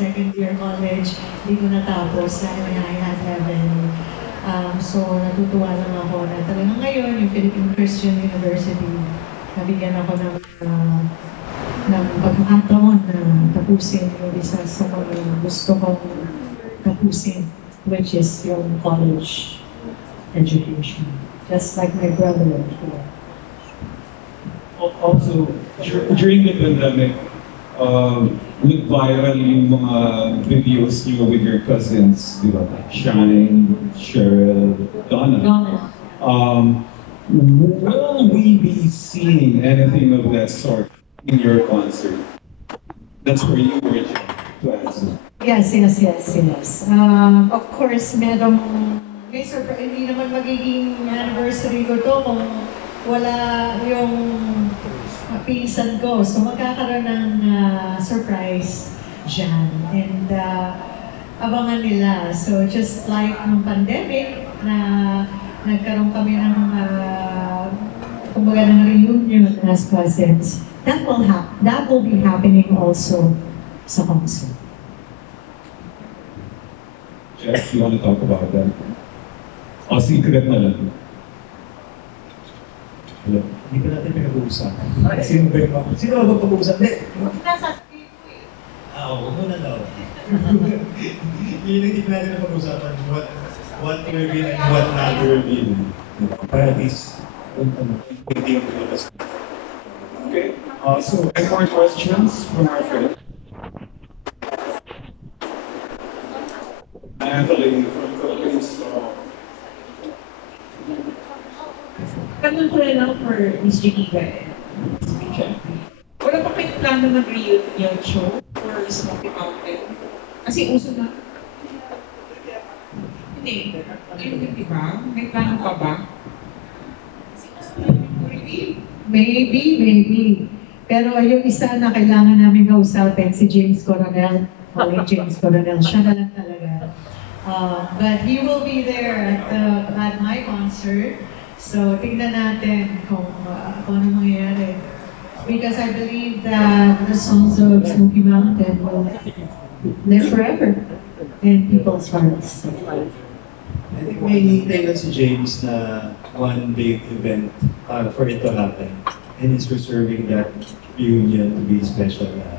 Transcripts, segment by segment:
second year college, hindi ko natapos dahil I had heaven. So natutuwa lang ako na talagang ngayon yung Philippine Christian University, nabigyan ako ng pagkakataon na tapusin yung isa sa mga gusto kong tapusin, which is yung college education. Just like my brother here. Also, during the pandemic, nag-viral yung mga videos niyo with your cousins, di ba? Shine, Cheryl, Donna. Will we be seeing anything of that sort in your concert? That's for you, Richard, to answer. Yes. Of course, may surprise, hindi naman magiging anniversary ko to kung wala yung pinsan ko. So magkakaroon ng surprise dyan. And abangan nila. So just like nung pandemic na nagkaroon kami ng kumbaga ng reunion as cousins, that will be happening also sa concert. Jeff, you want to talk about that? Secret na lang. Hello. Hindi pa natin pinag-uusapan. Sino ba pag-uusapan? Nasa screen ko eh. Huwag mo na daw. Yun hindi pa natin napag-uusapan. What to reveal and what not to reveal. Para at least, hindi yung pinabas. Okay. So, any more questions from our friend? Natalie from Philippines. Tanong ko rin lang for Miss Jakiga and Miss Richard. Wala pa kayong plano ng reunion show for Smoky Mountain? Kasi uso na. Hindi. Ayun, di ba? May plano pa ba? Kasi uso na yung reveal. Maybe. Pero yung isa na kailangan namin kausapin, si James Coronel. James Coronel, siya na lang talaga. But he will be there at my concert. So, tignan natin kung ano mangyayari. Because I believe that the songs of Smoky Mountain will live forever in people's hearts. I think may hintay lang si James na one big event for it to happen. And he's reserving that reunion to be special na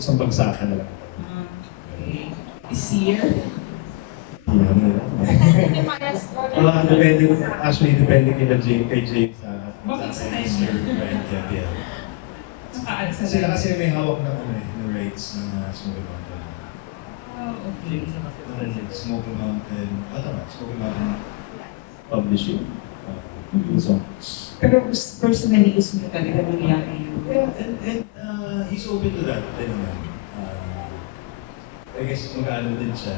isang bagsakan na lang. This year? Depending kay James. Bakit sa kanya? Sila kasi may hawak ng rights ng Smoky Mountain. Okay. Smoky Mountain, Smoky Mountain Publishing. Songs. Pero personally, gusto niyo talaga mangyari yun? Yeah, and he's open to that din naman. I guess mag-ano din siya.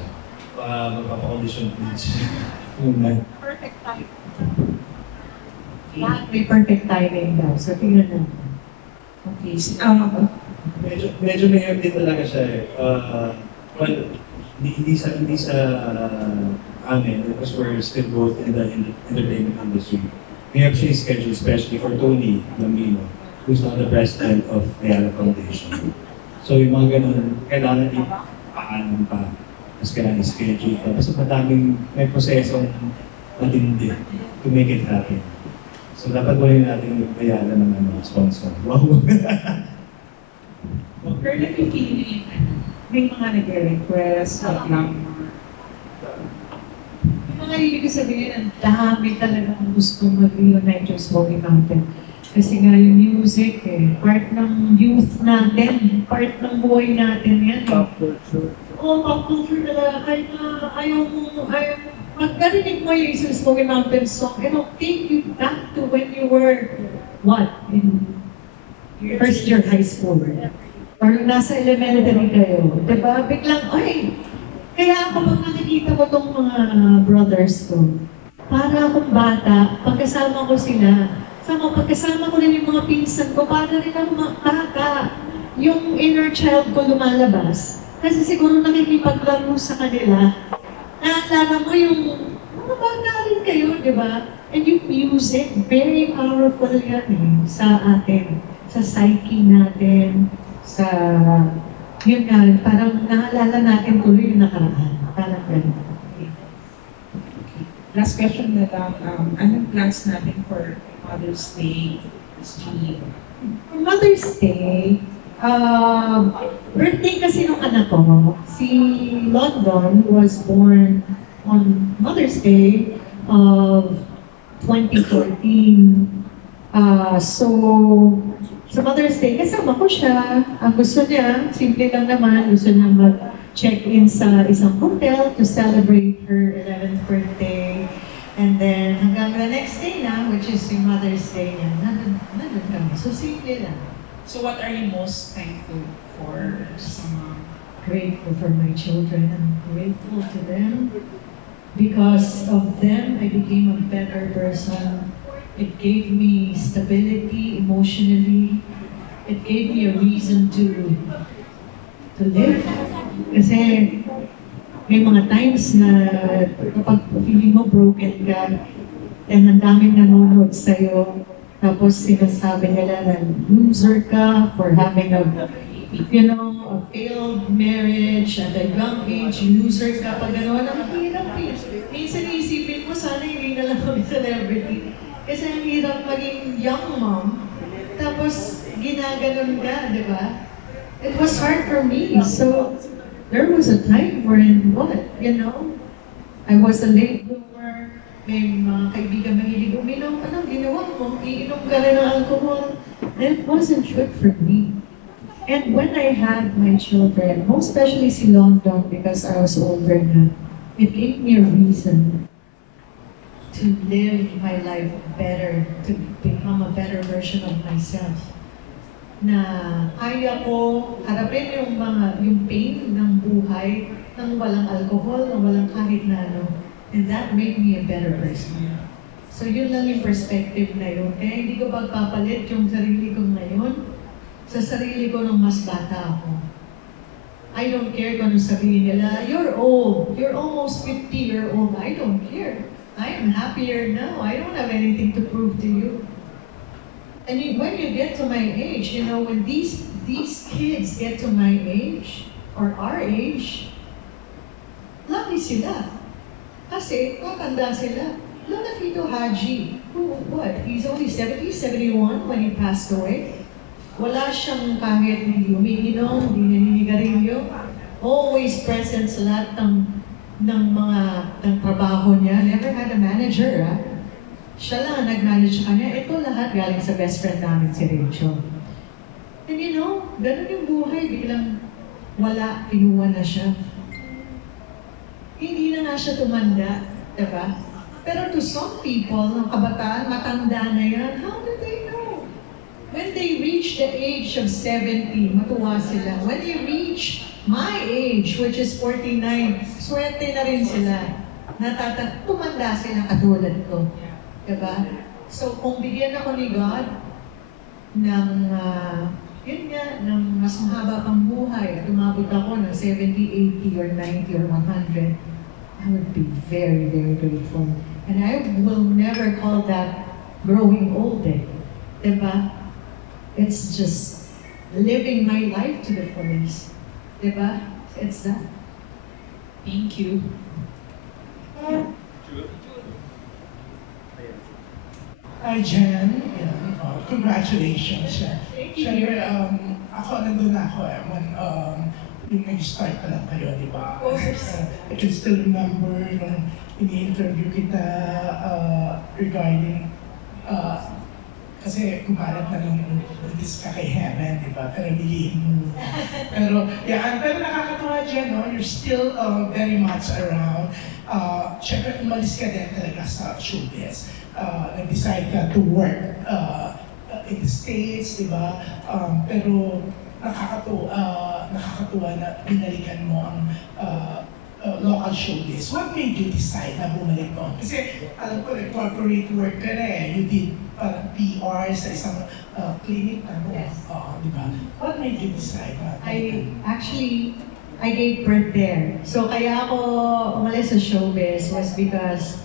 Magpapakondisyon din siya. Perfect timing. Lahat may perfect timing daw. So, tingnan natin. Okay. Medyo mahirap din talaga siya eh. Well, hindi sa amin, because we're still both in the entertainment industry. We have actually scheduled especially for Tony Lambino, who's now the president of Ayala Foundation. So yung mga ganun, kailangan ipaanan pa. Tapos kailangan i-schedule. Tapos may prosesong matindi to make it happen. So dapat mo rin natin yung Ayala ng sponsor. Wow! Pero napipili may mga nag-request, Mga ibig ko sabihin, ang dami talagang gusto mag-reunite yung Smoky Mountain. Kasi nga yung music part ng youth natin, part ng buhay natin yan. Pop culture. Oo, pop culture talaga. Kahit na ayaw mo, narinig mo yung isang Smoky Mountain song, it'll take you back to when you were, in first year high school. Or nasa elementary kayo. Diba? Biglang, kaya ako pag nakikita ko tong mga brothers ko, para akong bata, pagkasama ko sila, pagkasama ko rin yung mga pinsan ko, para rin ako bata. Yung inner child ko lumalabas. Kasi siguro nakikipaglaro sa kanila. Naalala mo yung mga bata rin kayo, di ba? And yung music, very powerful yan sa atin. Sa psyche natin, sa yun nga, parang naalala natin tuloy yung nakaraan. Parang ganun. Last question na lang, anong plans natin for Mother's Day, Miss G? For Mother's Day, birthday kasi nung anak ko, si London was born on Mother's Day of 2014. So, sa Mother's Day, kasama ko siya. Ang gusto niya, simple lang naman, gusto niya mag-check-in sa isang hotel to celebrate her 11th birthday. And then, hanggang the next day na, which is yung Mother's Day niya, nandun kami. So, simple lang. So what are you most thankful for sa mga Grateful for my children. I'm grateful to them. Because of them, I became a better person. It gave me stability emotionally. It gave me a reason to live. Kasi may mga times na kapag feeling mo broken ka, and ang daming nanonood sa'yo, tapos sinasabi nila na loser ka for having a failed marriage at a young age, loser ka, pag gano'n, ang hirap eh. Minsan iisipin mo, sana hindi na lang kami celebrity. Kasi ang hirap maging young mom, tapos ginaganon ka, di ba? It was hard for me. So, there was a time wherein, I was a late bloomer, may mga kaibigan mahilig uminom, anong ginawa mo? Iinom ka rin ng alcohol. And it wasn't good for me. And when I had my children, most especially si London, because I was older na, it gave me a reason to live my life better, to become a better version of myself. Na kaya ko harapin yung pain ng buhay nang walang alcohol, nang walang kahit na ano. And that made me a better person. So yun lang yung perspective na yun. Kaya hindi ko pagpapalit yung sarili ko ngayon sa sarili ko nung mas bata ako. I don't care kung ano sabihin nila, you're old, you're almost 50-year-old. I don't care. I am happier now. I don't have anything to prove to you. And when you get to my age, when these kids get to my age, or our age, lucky sila. Kasi, matanda sila. Look at Tito Haji. He's only 70, 71 when he passed away. Wala siyang kahit hindi umiinom, hindi naninigarilyo. Always present sa lahat ng trabaho niya. Never had a manager, ah. Siya lang ang nag-manage sa kanya. Ito lahat galing sa best friend namin, si Rachel. And ganun yung buhay. Biglang wala, kinuha na siya. Hindi na nga siya tumanda, diba? Pero to some people, ng kabataan, matanda na yan, how do they know? When they reach the age of 70, matuwa sila. When they reach my age, which is 49, swerte na rin sila. Tumanda sila katulad ko. Diba? So, kung bigyan ako ni God ng, ng mas mahaba pang buhay, at umabot ako ng 70, 80, or 90, or 100, I would be very, very grateful. And I will never call that growing old, diba? It's just living my life to the fullest. Diba? It's that. Thank you. Hi, Jen. Congratulations. Thank you. Siyempre, ako nandun na ako when yung nag-start pa lang kayo, di ba? Of course. I can still remember nung ini-interview kita regarding kasi kumalat na nung buntis ka kay Heaven, di ba? Pero nilihin mo. Pero nakakatawa dyan, no? You're still very much around. Siyempre, umalis ka din talaga sa showbiz. Nag-decide ka to work in the States, di ba? Pero nakakatuwa na binalikan mo ang local showbiz. What made you decide na bumalik doon? Kasi alam ko, corporate work ka na eh. You did parang PR sa isang clinic na mo. Yes. Di ba? What made you decide na? I gave birth there. So kaya ako umalis sa showbiz was because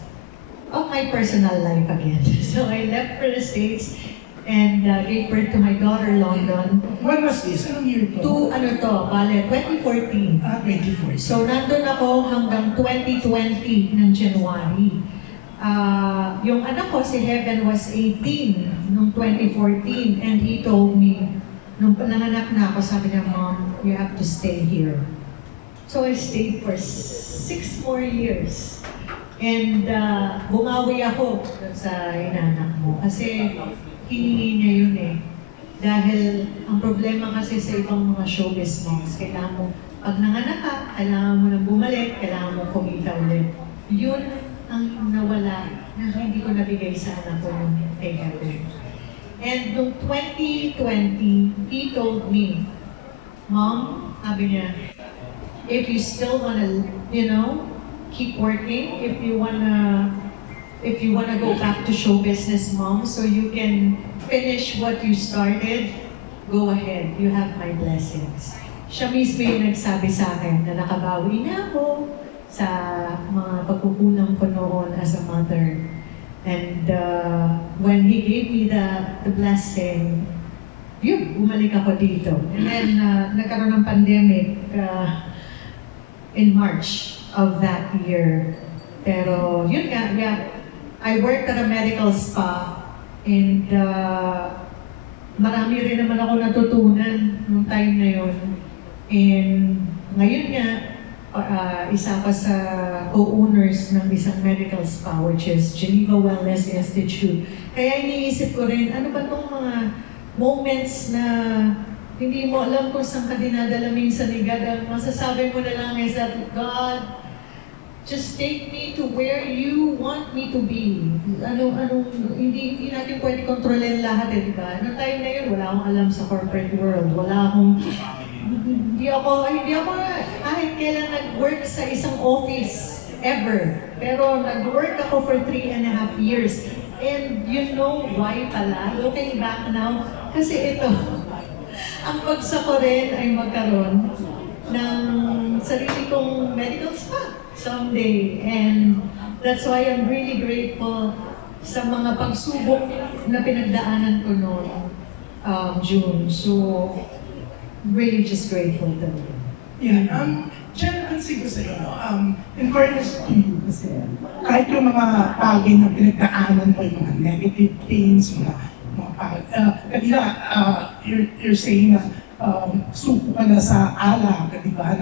of my personal life again. So I left for the States and gave birth to my daughter, London. When was this? Anong year to? Bale, 2014. 2014. So, nandun ako hanggang 2020 ng January. Yung anak ko, si Heaven, was 18 noong 2014, and he told me, nung nanganak na ako, sabi niya, Mom, you have to stay here. So I stayed for 6 more years. And bumawi ako sa inanak mo kasi hihingi niya yun eh. Dahil ang problema kasi sa ibang mga showbiz moms, kailangan mo, pag nanganak ka, kailangan mo nang bumalik, kailangan mo kumita ulit. Yun ang nawala na hindi ko nabigay sa anak ko yung kay Heaven. And noong 2020, he told me, Mom, sabi niya, if you still wanna, keep working, if you wanna go back to show business, Mom, so you can finish what you started, go ahead. You have my blessings. Siya mismo yung nagsabi sa akin na nakabawi na ako sa mga pagkukulang ko noon as a mother. And when he gave me the blessing, yun, bumalik ako dito. And then nagkaroon ng pandemic in March of that year. Pero yun nga, yeah, I worked at a medical spa and marami rin naman ako natutunan nung time na yun. And ngayon nga, isa pa sa co-owners ng isang medical spa, which is Geneva Wellness Institute. Kaya iniisip ko rin, ano ba itong mga moments na hindi mo alam kung saan ka dinadala minsan ni God. Ang masasabi mo na lang is that, God, just take me to where you want me to be. Hindi natin pwede kontrolin lahat eh, di ba? Noong time na yun, wala akong alam sa corporate world. Hindi ako kahit kailan nag-work sa isang office, ever. Pero nag-work ako for 3.5 years. And you know why pala? Looking back now, kasi ito, ang bagsak ko rin ay magkaroon ng sarili kong medical spa someday. And that's why I'm really grateful sa mga pagsubok na pinagdaanan ko noon, June. So, really just grateful to me. Yan, Jen, pansin ko sa'yo, in fairness to you, kasi kahit yung mga bagay na pinagdaanan mo, yung mga negative things, kanina, you're saying na suko ka na sa ala, di ba?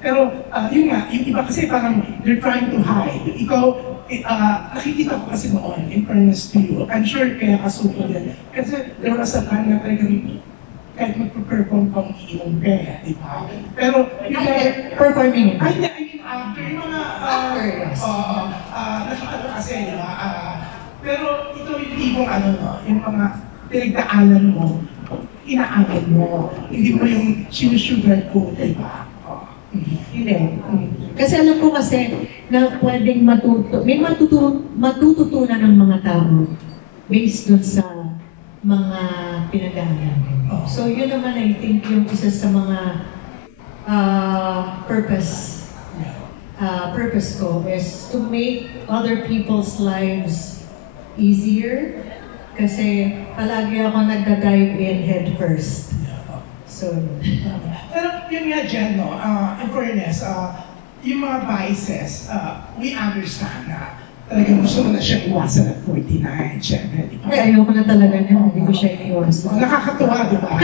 Pero yun nga, yung iba kasi parang they're trying to hide. Ikaw, nakikita ko kasi noon, in fairness to you, I'm sure kaya kasuko din. Kasi there was a time na talagang kahit magpa-perform kang iinom ka, di ba? Pero yung performing. I mean, after yung mga nakita ko kasi, di ba? Pero ito yung tipong yung mga pinagdaanan mo, inaamin mo, hindi mo yung sinusugar ko, di ba? Hindi. Kasi alam ko kasi na pwedeng matututunan ng mga tao based dun sa mga pinagdaanan. So yun naman I think yung isa sa mga purpose ko is to make other people's lives easier kasi palagi ako nagda-dive in head first. So, pero yun nga Jen, no, in fairness, yung mga vices, we understand na talagang gusto mo na siya iwasan at 49, syempre, di ba? Ay, ayoko na talaga niya, hindi ko siya iwasan. Nakakatuwa, di ba?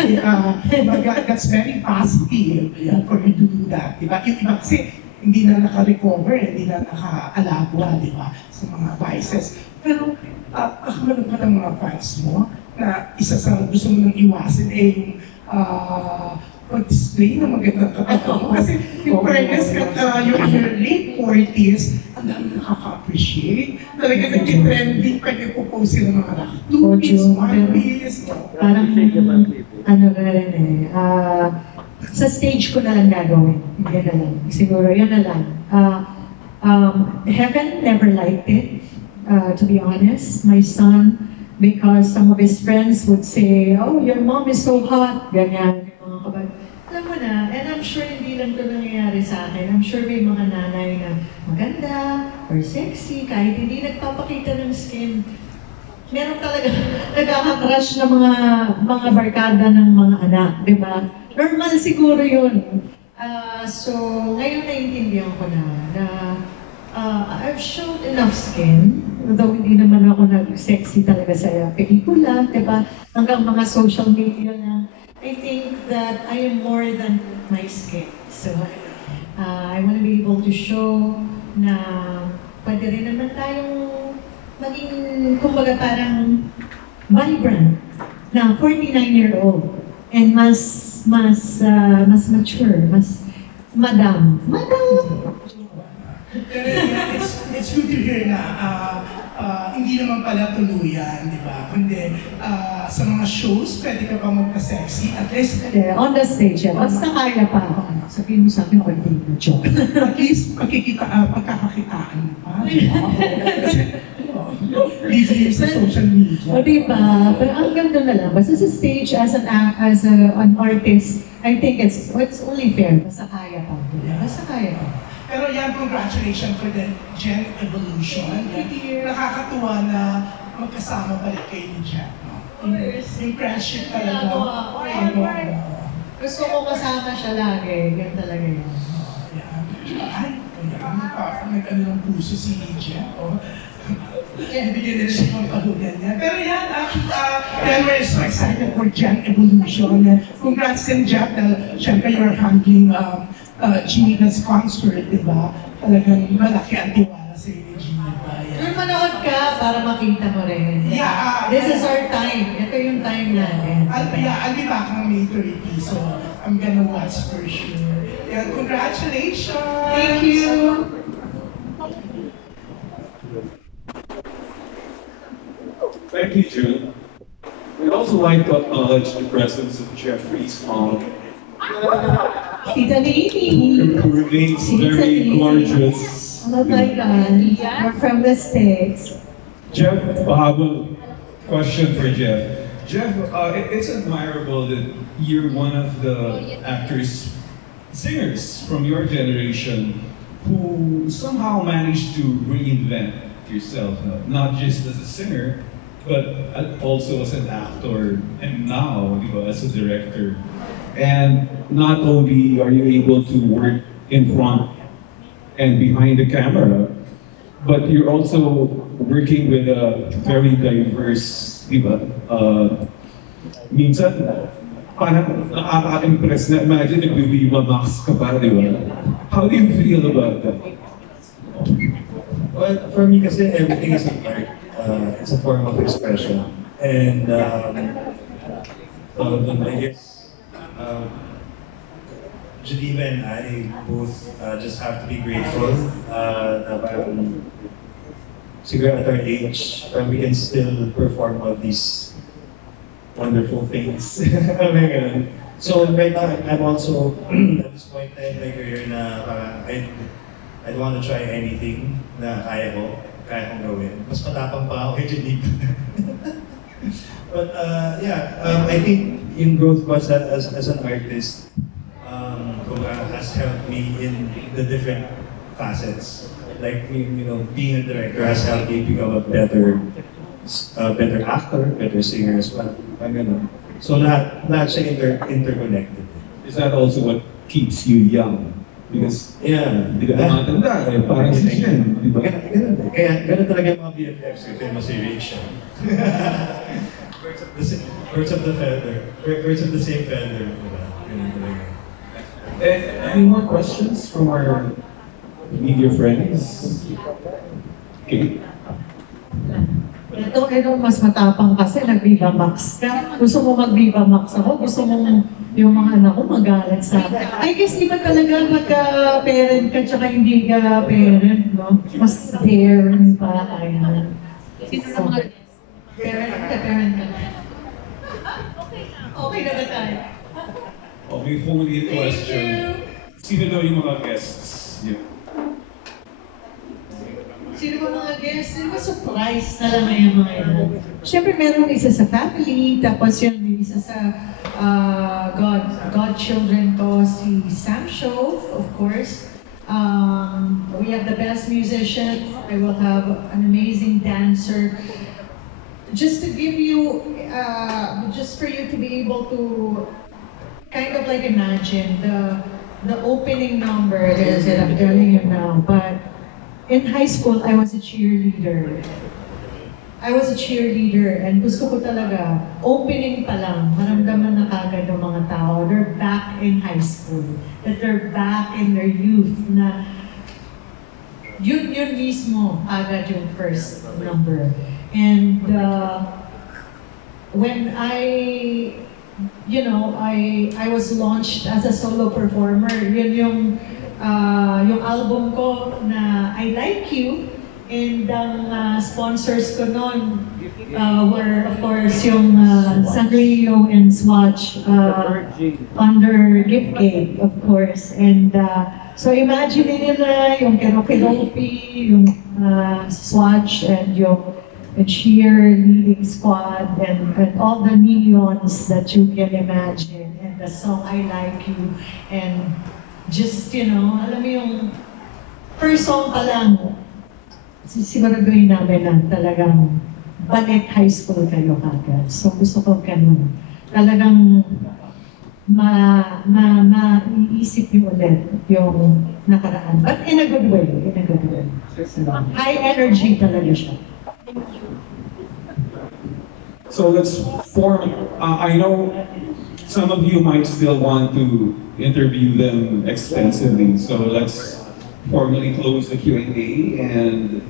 That's very positive for you to do that, di ba? Yung iba kasi hindi na naka-recover, hindi na naka-alagwa, di ba? Sa mga vices. Pero, kakamalong ka ng mga fans mo na isa sa gusto mo nang iwasan yung pag-display ng magandang katawan. Kasi yung fairness at yung late 40s, ang dami nakaka-appreciate. Talaga nag-trending pag ipopost sila mga two-piece, one-piece. Parang, sa stage ko na lang gagawin. Yan na lang. Siguro, yan na lang. Heaven never liked it, to be honest. My son, because some of his friends would say, oh, your mom is so hot. Ganyan. Alam mo na, and I'm sure hindi lang ito nangyayari sa akin. I'm sure may mga nanay na maganda or sexy, kahit hindi nagpapakita ng skin. meron talaga nagkaka-crush ng mga barkada ng mga anak, di ba? Normal siguro yun. So, ngayon naiintindihan ko na I've shown enough skin, although hindi naman ako nag-sexy talaga sa pelikula, di ba? Hanggang mga social media na. I think that I am more than my skin. So, I want to be able to show na pwede rin naman tayong maging, kumbaga parang vibrant na 49-year-old and mas mature, mas madam. It's good to hear na hindi naman pala tuluyan, di ba? Kundi sa mga shows, pwede ka pa magpa-sexy. At least, On the stage, basta kaya pa ako. Sabihin mo sa akin, pwede na joke. at least pagkakakitaan mo pa. Kasi, busy sa social media. O diba? Pero ang ganda na lang. Basta sa stage, as an artist, I think it's only fair. Basta kaya pa. Basta kaya pa. Pero yan, congratulations for the Gen Evolution. Nakakatuwa na magkasama pala kayo ni Jen. Yung friendship talaga. Gusto ko kasama siya lagi. Yan talaga yun. Ay, nag-ano ng puso si Jen. Ibigyan nila siya ng pahunan niya. Pero yan, we're so excited for Gen Evolution. Congrats din, Jeff, na siyempre you're handling Gina's concert, di ba? Talagang malaki ang tiwala sa iyo ni Gina. Kung manood ka, para makita mo rin. Yeah, This is our time. Ito yung time natin. I'll be back on May 30, so I'm gonna watch for sure. Yeah, congratulations! Thank you! Thank you, June. We'd also like to acknowledge the presence of Jeffrey's mom, Tita Nini! who remains very gorgeous. Oh my God. We're from the States. Jeff, I have a question for Jeff. Jeff, it's admirable that you're one of the singers from your generation who somehow managed to reinvent yourself, not just as a singer, but also as an actor, and now as a director. And not only are you able to work in front and behind the camera, but you're also working with a very diverse, minsan, parang nakaka-impress na imagine nag-Viva Max ka pa, di ba? How do you feel about that? Well, for me kasi everything is an art. It's a form of expression. And I guess Geneva and I both just have to be grateful na parang siguro at our age, we can still perform all these wonderful things. So right now, I'm also at this point in my career na parang I don't want to try anything na kaya kong gawin. Mas matapang pa ako kay Geneva. But I think yung growth ko as an artist has helped me in the different facets. Like being a director has helped me become a better actor, better singer as well. So lahat siya interconnected. Is that also what keeps you young? Because di ka matanda, parang si Jen, di ba? Ganun talaga yung mga BFFs ko, kaya si Rachel. Birds of the feather. Birds of the same feather. Any more questions from our media friends? Okay. Ito mas matapang kasi nag-Viva Max ka. Gusto mo mag-Viva Max ako? Gusto mo yung mga anak ko magalat sa akin? I guess iba talaga magka-parent ka tsaka hindi ka parent, no? Mas there yung bahay. Sino na mga parent ka? Okay na ba tayo? Okay, formally a question. Sino daw yung mga guests? Yeah. Sino ba mga guests? Sino ba surprise na lang na yung mga yan? Siyempre meron isa sa family, tapos yun isa sa godchildren ko, si Sam Shove, of course. We have the best musician. I will have an amazing dancer. just to give you, just for you to be able to kind of like imagine the opening number that I'm telling you now. But in high school, I was a cheerleader. And gusto ko talaga, opening pa lang, maramdaman na kagad ng mga tao, they're back in high school, that they're back in their youth, na yun mismo agad yung first number. And when I was launched as a solo performer, yun yung album ko na I Like You. And ang sponsors ko noon were, of course, yung Sanrio and Swatch under Giftgate, of course. And so imagine nila yung Keropi, yung Swatch, and yung cheerleading squad, and all the neons that you can imagine, and the song I Like You. And just, alam mo yung first song pa lang, siguraduhin namin na talagang balik high school kayo kagad. So gusto ko ganun. Talagang maiisip niyo ulit yung nakaraan. But in a good way. So, high energy talaga siya. So let's form, I know some of you might still want to interview them extensively, so let's formally close the Q&A and